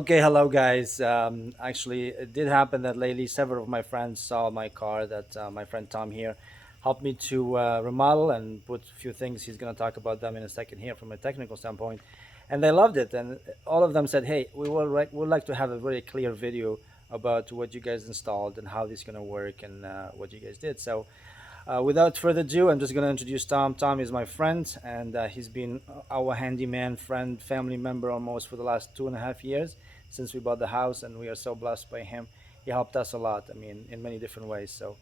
Okay, hello guys. Actually, it did happen that lately several of my friends saw my car that my friend Tom here helped me to remodel and put a few things. He's going to talk about them in a second here from a technical standpoint. And they loved it. And all of them said, hey, would like to have a very clear video about what you guys installed and how this is going to work and what you guys did. So without further ado, I'm just going to introduce Tom. Tom is my friend, and he's been our handyman, friend, family member almost for the last 2.5 years since we bought the house, and we are so blessed by him. He helped us a lot, I mean, in many different ways. So,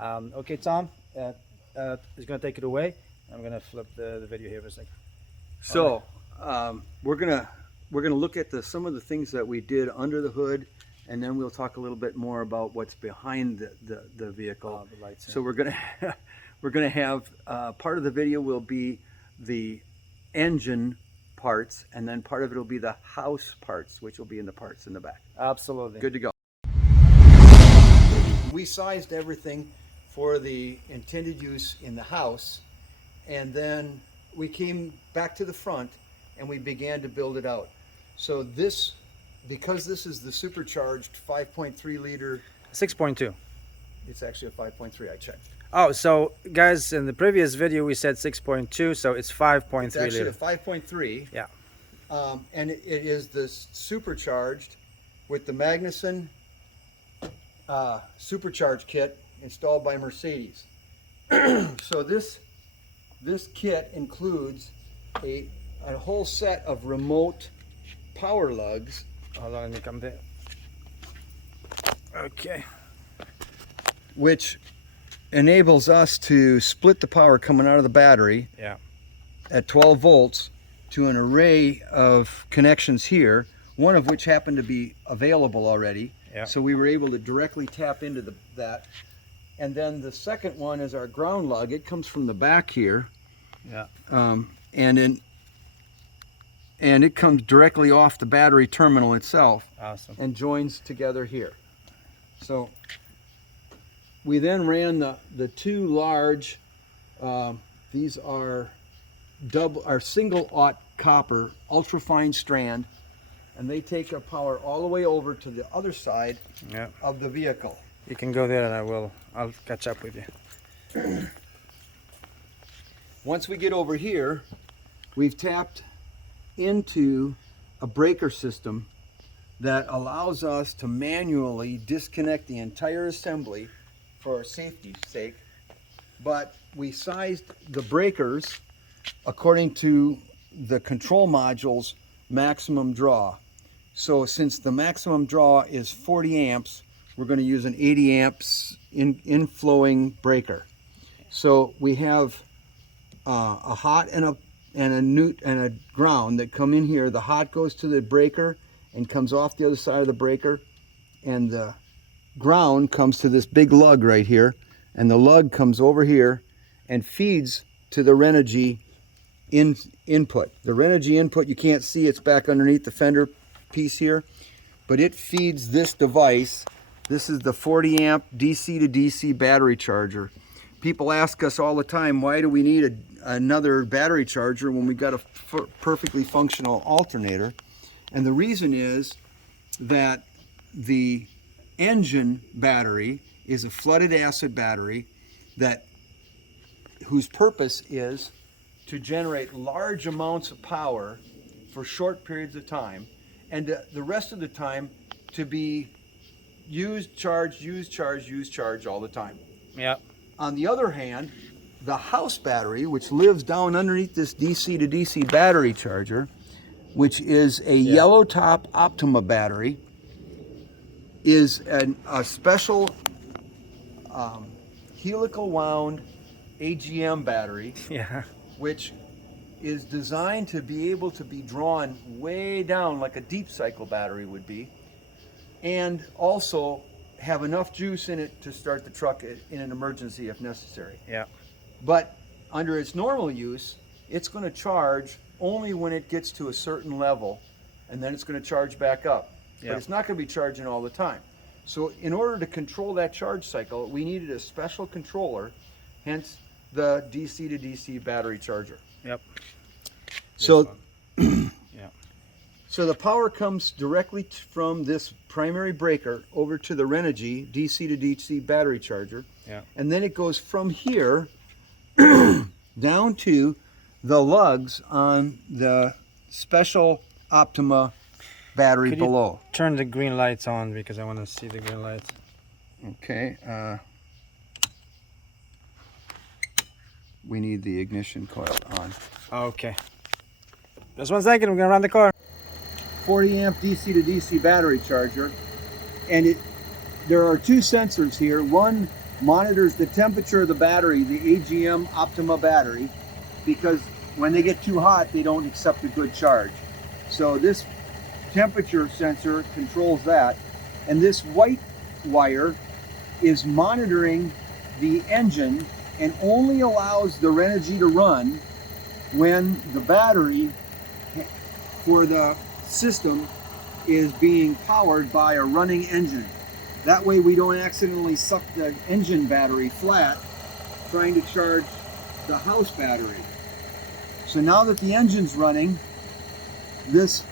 okay, Tom, is going to take it away. I'm going to flip the video here for a second. So we're gonna look at some of the things that we did under the hood, and then we'll talk a little bit more about what's behind the vehicle. The lights, yeah. So we're gonna have part of the video will be the engine parts, and then part of it will be the house parts, which will be in the parts in the back. Absolutely. Good to go. We sized everything for the intended use in the house, and then we came back to the front and we began to build it out. So this, because this is the supercharged 5.3 liter, 6.2. it's actually a 5.3, I checked. Oh, so guys, in the previous video we said 6.2, so it's 5.3 It's actually liter. a 5.3. Yeah. And it is the supercharged with the Magnuson supercharged kit installed by Mercedes. So this kit includes a whole set of remote power lugs. Hold on, let me come there. Okay. Which enables us to split the power coming out of the battery Yeah. at 12 volts to an array of connections here, one of which happened to be available already. Yeah. So we were able to directly tap into that. And then the second one is our ground lug. It comes from the back here. Yeah. And it comes directly off the battery terminal itself. Awesome. And joins together here. So we then ran the two large, these are single aught copper, ultra fine strand, and they take our power all the way over to the other side of the vehicle. You can go there and I'll catch up with you. Once we get over here, we've tapped into a breaker system that allows us to manually disconnect the entire assembly for safety's sake, but we sized the breakers according to the control module's maximum draw. So since the maximum draw is 40 amps, we're going to use an 80 amps inflowing breaker. So we have a hot and a ground that come in here. The hot goes to the breaker and comes off the other side of the breaker, and the ground comes to this big lug right here, and the lug comes over here and feeds to the rAJRS input. The rAJRS input, you can't see, it's back underneath the fender piece here, but it feeds this device. This is the 40 amp DC to DC battery charger. People ask us all the time, why do we need another battery charger when we got a perfectly functional alternator? And the reason is that the engine battery is a flooded acid battery whose purpose is to generate large amounts of power for short periods of time, and the rest of the time to be used, charged, used, charged, used, charged all the time. Yeah. On the other hand, the house battery, which lives down underneath this DC to DC battery charger, which is a yellow top Optima battery, is a special helical wound AGM battery, which is designed to be able to be drawn way down like a deep cycle battery would be, and also have enough juice in it to start the truck in an emergency if necessary. Yeah. But under its normal use, it's going to charge only when it gets to a certain level, and then it's going to charge back up. But it's not going to be charging all the time. So in order to control that charge cycle, we needed a special controller, hence the DC to DC battery charger. Yep. So So the power comes directly from this primary breaker over to the rAJRS DC to DC battery charger. Yeah. And then it goes from here down to the lugs on the special Optima battery Could you below. turn the green lights on because I want to see the green lights. Okay. We need the ignition coil on. Okay. Just 1 second, we're gonna run the car. 40 amp DC to DC battery charger, and there are two sensors here. One monitors the temperature of the battery, the AGM Optima battery, because when they get too hot they don't accept a good charge. So this temperature sensor controls that, and this white wire is monitoring the engine and only allows the rAJRS to run when the battery for the system is being powered by a running engine. That way we don't accidentally suck the engine battery flat trying to charge the house battery. So now that the engine's running, this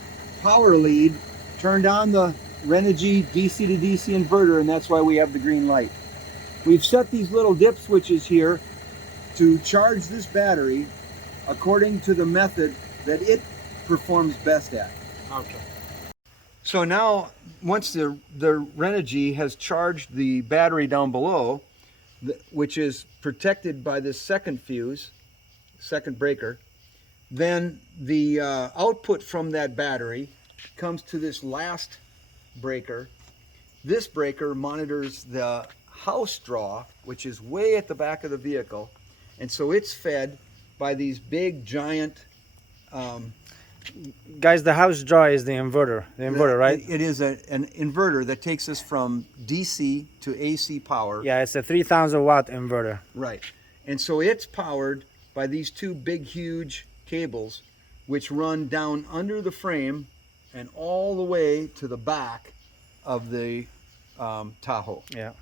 power lead turned on the rAJRS DC to DC inverter, and that's why we have the green light. We've set these little dip switches here to charge this battery according to the method that it performs best at. Okay. So now, once the rAJRS has charged the battery down below, which is protected by this second fuse, second breaker, then the output from that battery comes to this last breaker. This breaker monitors the house draw, which is way at the back of the vehicle, and so it's fed by these big giant Guys, the house draw is the inverter. The inverter, right? It is an inverter that takes us from DC to AC power. Yeah, it's a 3,000 watt inverter. Right. And so it's powered by these two big, huge cables, which run down under the frame and all the way to the back of the Tahoe. Yeah.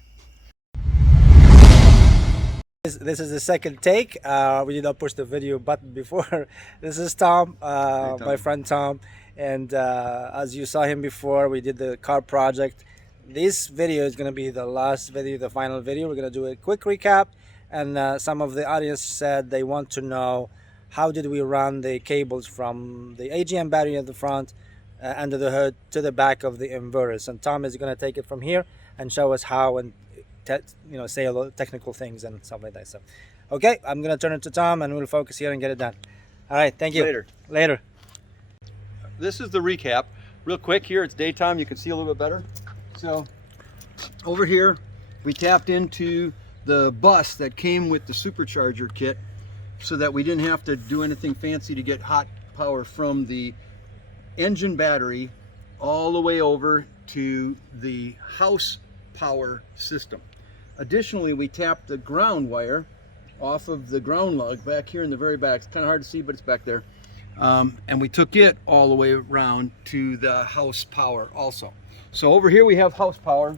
This is the second take. We did not push the video button before. This is Tom, Tom. my friend Tom, and as you saw him before, we did the car project. This video is going to be the last video, the final video. We're going to do a quick recap, and some of the audience said they want to know how did we run the cables from the AGM battery at the front under the hood to the back of the inverters. And Tom is going to take it from here and show us how, and say a lot of technical things and stuff like that. So, okay, I'm gonna turn it to Tom, and we'll focus here and get it done. All right, thank you. Later. This is the recap. Real quick here, it's daytime. You can see a little bit better. So, over here, we tapped into the bus that came with the supercharger kit, so that we didn't have to do anything fancy to get hot power from the engine battery all the way over to the house power system. Additionally, we tapped the ground wire off of the ground lug back here in the very back. It's kind of hard to see, but it's back there. And we took it all the way around to the house power also. So over here we have house power.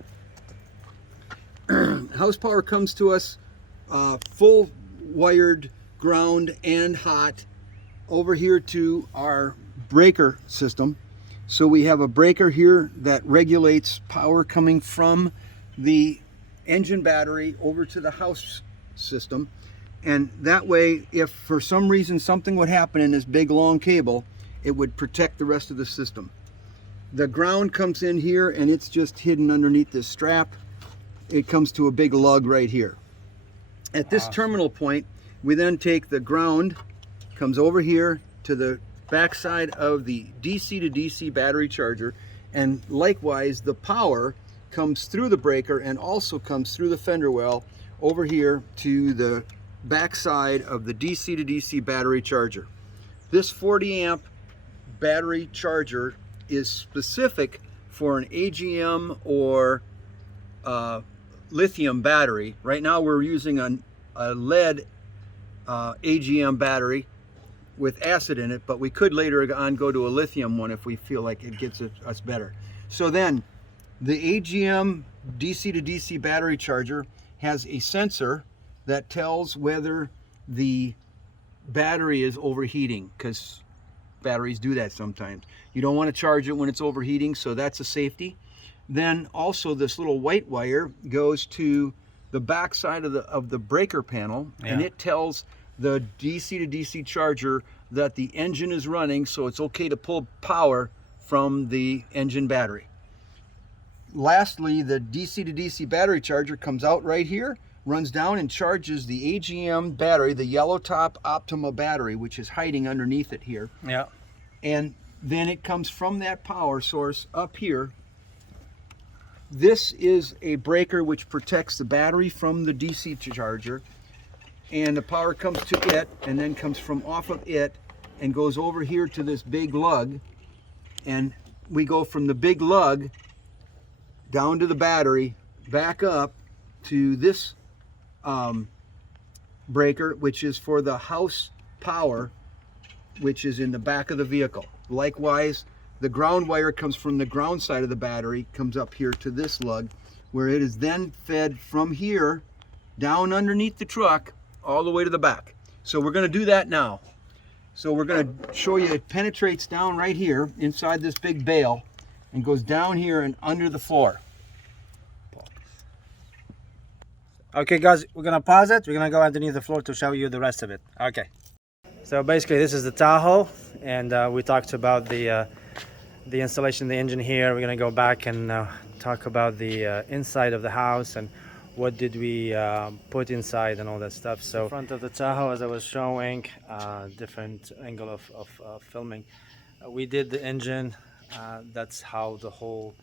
House power comes to us full wired, ground and hot over here to our breaker system. So we have a breaker here that regulates power coming from the engine battery over to the house system, and that way if for some reason something would happen in this big long cable, it would protect the rest of the system. The ground comes in here and it's just hidden underneath this strap. It comes to a big lug right here. At this terminal point, we then take the ground, comes over here to the backside of the DC to DC battery charger, and likewise the power comes through the breaker and also comes through the fender well over here to the backside of the DC to DC battery charger. This 40 amp battery charger is specific for an AGM or lithium battery. Right now we're using a lead AGM battery with acid in it, but we could later on go to a lithium one if we feel like it gets us better. So then the AGM DC to DC battery charger has a sensor that tells whether the battery is overheating, because batteries do that sometimes. You don't want to charge it when it's overheating, so that's a safety. Then also this little white wire goes to the back side of the breaker panel, and it tells the DC to DC charger that the engine is running, so it's okay to pull power from the engine battery. Lastly, the DC to DC battery charger comes out right here, runs down and charges the AGM battery, the yellow top Optima battery, which is hiding underneath it here. Yeah. And then it comes from that power source up here. This is a breaker which protects the battery from the DC charger, and the power comes to it and then comes from off of it and goes over here to this big lug, and we go from the big lug down to the battery, back up to this breaker, which is for the house power, which is in the back of the vehicle. Likewise, the ground wire comes from the ground side of the battery, comes up here to this lug, where it is then fed from here down underneath the truck all the way to the back. So we're going to do that now. So we're going to show you it penetrates down right here inside this big bale and goes down here and under the floor. Okay guys, we're gonna pause it. We're gonna go underneath the floor to show you the rest of it. Okay. So basically this is the Tahoe, and we talked about the installation of the engine here. We're gonna go back and talk about the inside of the house and what did we put inside and all that stuff. So in front of the Tahoe, as I was showing, different angle of filming. We did the engine. That's how the whole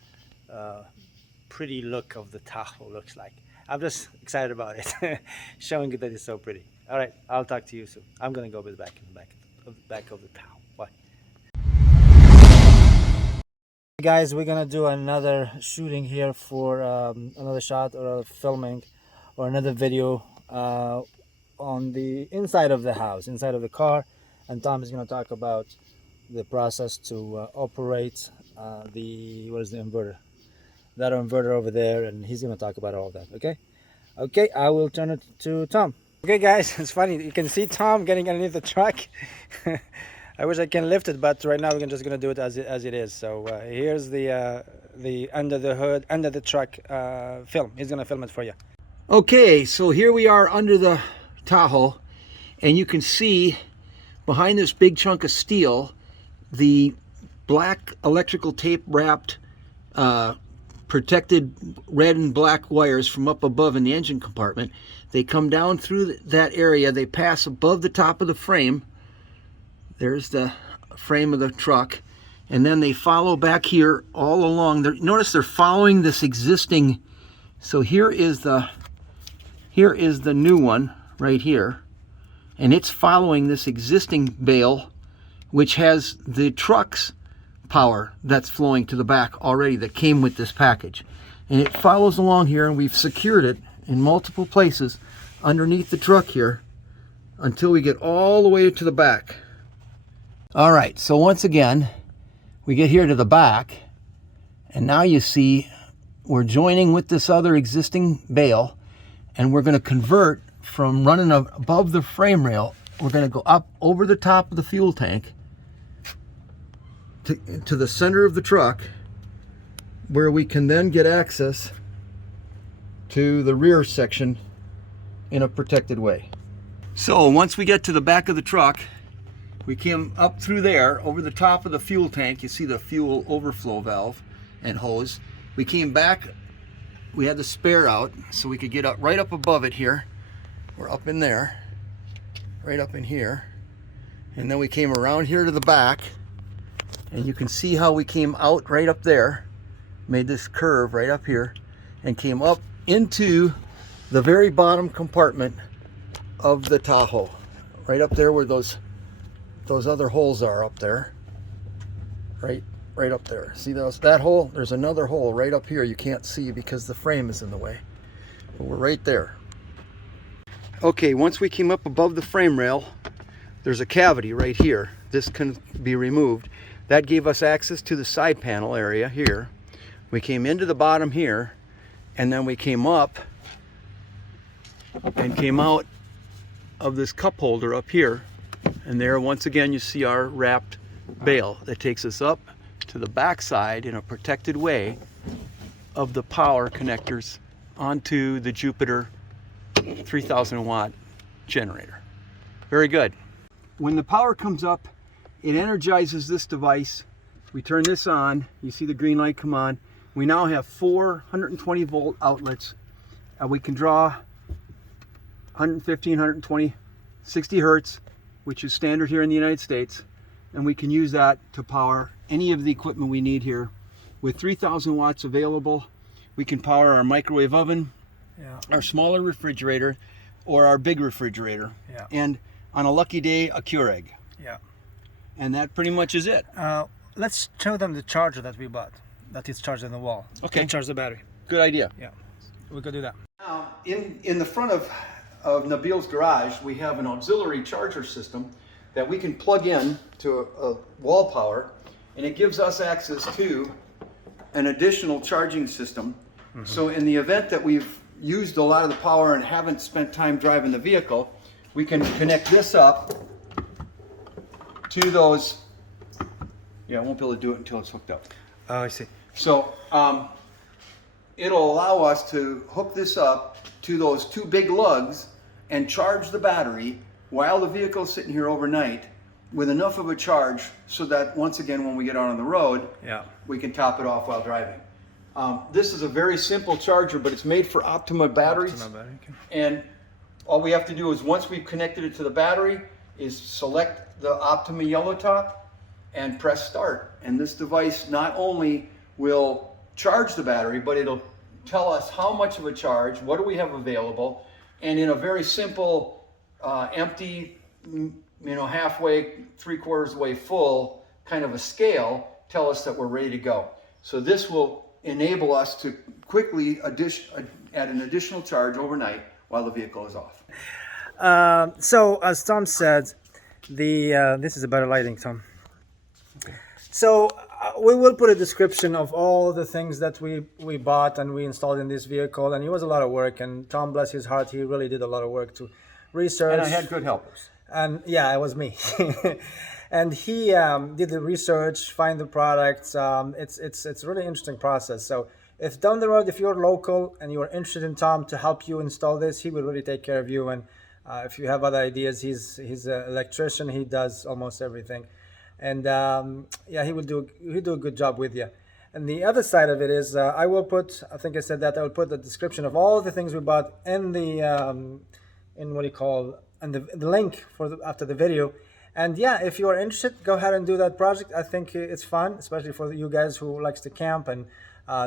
pretty look of the Tahoe looks like. I'm just excited about it, showing you that it's so pretty. All right, I'll talk to you soon. I'm gonna go with back in the back of the Tahoe. Bye. Guys, we're gonna do another shooting here for another shot or a filming or another video on the inside of the house, inside of the car, and Tom is gonna talk about the process to operate the inverter. That inverter over there, and he's gonna talk about all of that. Okay, I will turn it to Tom. Okay guys, it's funny, you can see Tom getting underneath the truck. I wish I can lift it, but right now we're just gonna do it as it is. So here's the under the hood, under the truck film. He's gonna film it for you. Okay, so here we are under the Tahoe, and you can see behind this big chunk of steel the black electrical tape wrapped protected red and black wires from up above in the engine compartment. They come down through that area, they pass above the top of the frame. There's the frame of the truck, and then they follow back here all along. Notice they're following this existing, so here is the new one right here, and it's following this existing bale which has the truck's power that's flowing to the back already that came with this package, and it follows along here, and we've secured it in multiple places underneath the truck here until we get all the way to the back. All right, so once again we get here to the back, and now you see we're joining with this other existing bale, and we're going to convert from running above the frame rail. We're going to go up over the top of the fuel tank to the center of the truck, where we can then get access to the rear section in a protected way. So once we get to the back of the truck, we came up through there over the top of the fuel tank. You see the fuel overflow valve and hose. We came back, we had the spare out so we could get up right up above it here. We're up in there, right up in here, and then we came around here to the back, and you can see how we came out right up there, made this curve right up here, and came up into the very bottom compartment of the Tahoe, right up there where those other holes are up there, right up there. See that hole? There's another hole right up here you can't see because the frame is in the way, but we're right there. Okay, once we came up above the frame rail, there's a cavity right here. This can be removed. That gave us access to the side panel area here. We came into the bottom here, and then we came up and came out of this cup holder up here, and there once again you see our wrapped bail that takes us up to the backside in a protected way of the power connectors onto the Jupiter 3000 watt generator. Very good. When the power comes up, it energizes this device. We turn this on, you see the green light come on. We now have 420 volt outlets. We can draw 115, 120, 60 hertz, which is standard here in the United States. And we can use that to power any of the equipment we need here. With 3000 watts available, we can power our microwave oven, our smaller refrigerator, or our big refrigerator. And on a lucky day, a Keurig. And that pretty much is it. Let's show them the charger that we bought, that is charged in the wall. Okay. Charge the battery. Good idea. Yeah, we could do that. Now, in the front of Nabil's garage, we have an auxiliary charger system that we can plug in to a wall power, and it gives us access to an additional charging system. So in the event that we've used a lot of the power and haven't spent time driving the vehicle, we can connect this up to those. Yeah, I won't be able to do it until it's hooked up. Oh, I see. So it'll allow us to hook this up to those two big lugs and charge the battery while the vehicle is sitting here overnight with enough of a charge so that once again when we get out on the road, we can top it off while driving. This is a very simple charger, but it's made for Optima batteries. And all we have to do is, once we've connected it to the battery, is select the Optima yellow top and press start. And this device not only will charge the battery, but it'll tell us how much of a charge, what do we have available, and in a very simple, empty, halfway, 3/4 of the way full kind of a scale, tell us that we're ready to go. So this will enable us to quickly add an additional charge overnight while the vehicle is off. So as Tom said, this is a better lighting, Tom. So we will put a description of all the things that we bought and we installed in this vehicle, and it was a lot of work, and Tom, bless his heart, he really did a lot of work to research. And I had good helpers. And yeah, it was me. And he did the research, find the products. It's a really interesting process. So if down the road, if you're local and you're interested in Tom to help you install this, he will really take care of you. And if you have other ideas, he's an electrician. He does almost everything. And yeah, he'll do a good job with you. And the other side of it is, I will put, I think I said that, I will put the description of all the things we bought in the, in what do you call, and the link for after the video. And yeah, if you are interested, go ahead and do that project. I think it's fun, especially for you guys who likes to camp and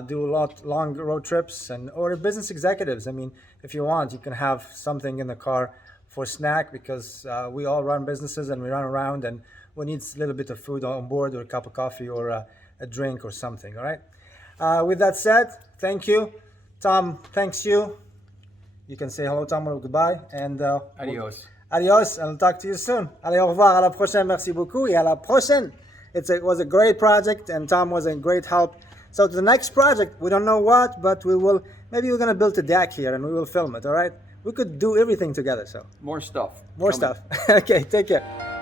do a lot long road trips, and or business executives. I mean, if you want, you can have something in the car for snack, because we all run businesses and we run around and we need a little bit of food on board, or a cup of coffee, or a drink or something. All right. With that said, thank you, Tom. Thanks you. You can say hello, Tom, or goodbye, and Adios. Adios, and I'll talk to you soon. Allez, au revoir, à la prochaine, merci beaucoup, et à la prochaine. It was a great project, and Tom was a great help. So to the next project, we don't know what, but we will, maybe we're going to build a deck here, and we will film it, all right? We could do everything together, so. More stuff. More stuff. Okay, take care.